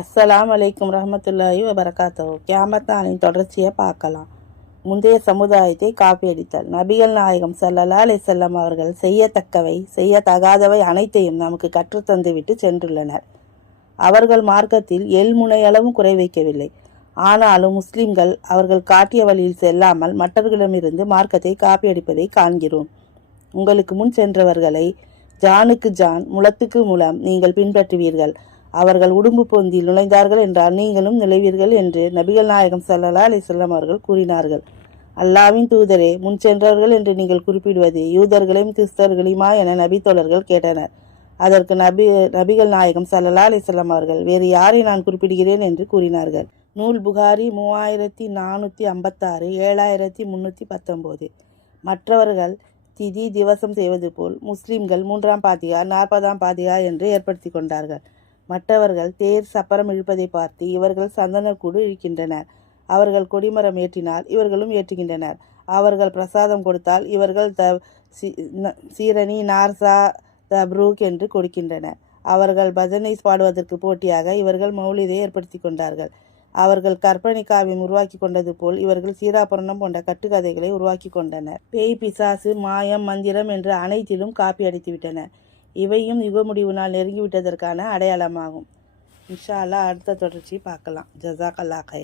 அஸ்ஸலாம் அலைக்கும் ரஹமத்துல்லாஹி வபரகாத்தோ கியாமத்தானின் தொடர்ச்சியை பார்க்கலாம். முந்தைய சமுதாயத்தை காப்பியடித்தல் நபிகள் நாயகம் ஸல்லல்லாஹு அலைஹி அவர்கள் செய்யத்தக்கவை செய்யத்தகாதவை அனைத்தையும் நமக்கு கற்றுத்தந்துவிட்டு சென்றுள்ளனர். அவர்கள் மார்க்கத்தில் எள்முனையளவும் குறை வைக்கவில்லை ஆனாலும் முஸ்லிம்கள் அவர்கள் காட்டிய வழியில் செல்லாமல் மற்றவர்களிடமிருந்து மார்க்கத்தை காப்பியடிப்பதை காண்கிறோம். உங்களுக்கு முன் சென்றவர்களை ஜானுக்கு ஜான் முளத்துக்கு முளம் நீங்கள் பின்பற்றுவீர்கள். அவர்கள் உடும்பு பொந்தில் நுழைந்தார்கள் என்றால் நீங்களும் நுழைவீர்கள் என்று நபிகள் நாயகம் ஸல்லல்லாஹு அலைஹி வஸல்லம் அவர்கள் கூறினார்கள். அல்லாவின் தூதரே முன் சென்றவர்கள் என்று நீங்கள் குறிப்பிடுவது யூதர்களையும் கிறிஸ்தவர்களையுமா என நபி தோழர்கள் கேட்டனர். அதற்கு நபி நபிகள் நாயகம் ஸல்லல்லாஹு அலைஹி வஸல்லம் அவர்கள் வேறு யாரை நான் குறிப்பிடுகிறேன் என்று கூறினார்கள். நூல் புகாரி மூவாயிரத்தி நானூற்றி ஐம்பத்தாறு ஏழாயிரத்தி முந்நூற்றி பத்தொம்போது. மற்றவர்கள் திதி திவசம் செய்வது போல் முஸ்லிம்கள் மூன்றாம் பாதிகா நாற்பதாம் பாதிகா என்று ஏற்படுத்தி கொண்டார்கள். மற்றவர்கள் தேர் சப்பரம் இழுப்பதை பார்த்து இவர்கள் சந்தனக்கூடு இழுக்கின்றனர். அவர்கள் கொடிமரம் ஏற்றினால் இவர்களும் ஏற்றுகின்றனர். அவர்கள் பிரசாதம் கொடுத்தால் இவர்கள் த சி- சீரணி நார்சா த ப்ரூக் என்று கொடுக்கின்றனர். அவர்கள் பஜனை பாடுவதற்கு போட்டியாக இவர்கள் மௌலிதை ஏற்படுத்தி கொண்டார்கள். அவர்கள் கற்பனை காவியம் உருவாக்கி கொண்டது போல் இவர்கள் சீராபரணம் போன்ற கட்டுக்கதைகளை உருவாக்கி கொண்டனர். பேய் பிசாசு மாயம் மந்திரம் என்று அனைத்திலும் காப்பி அடித்துவிட்டனர். இவையும் யுக முடிவு நாள் நெருங்கிவிட்டதற்கான அடையாளமாகும். இன்ஷா அடுத்த தொடர்ச்சி பார்க்கலாம். ஜசாக் அல்லா கயிர்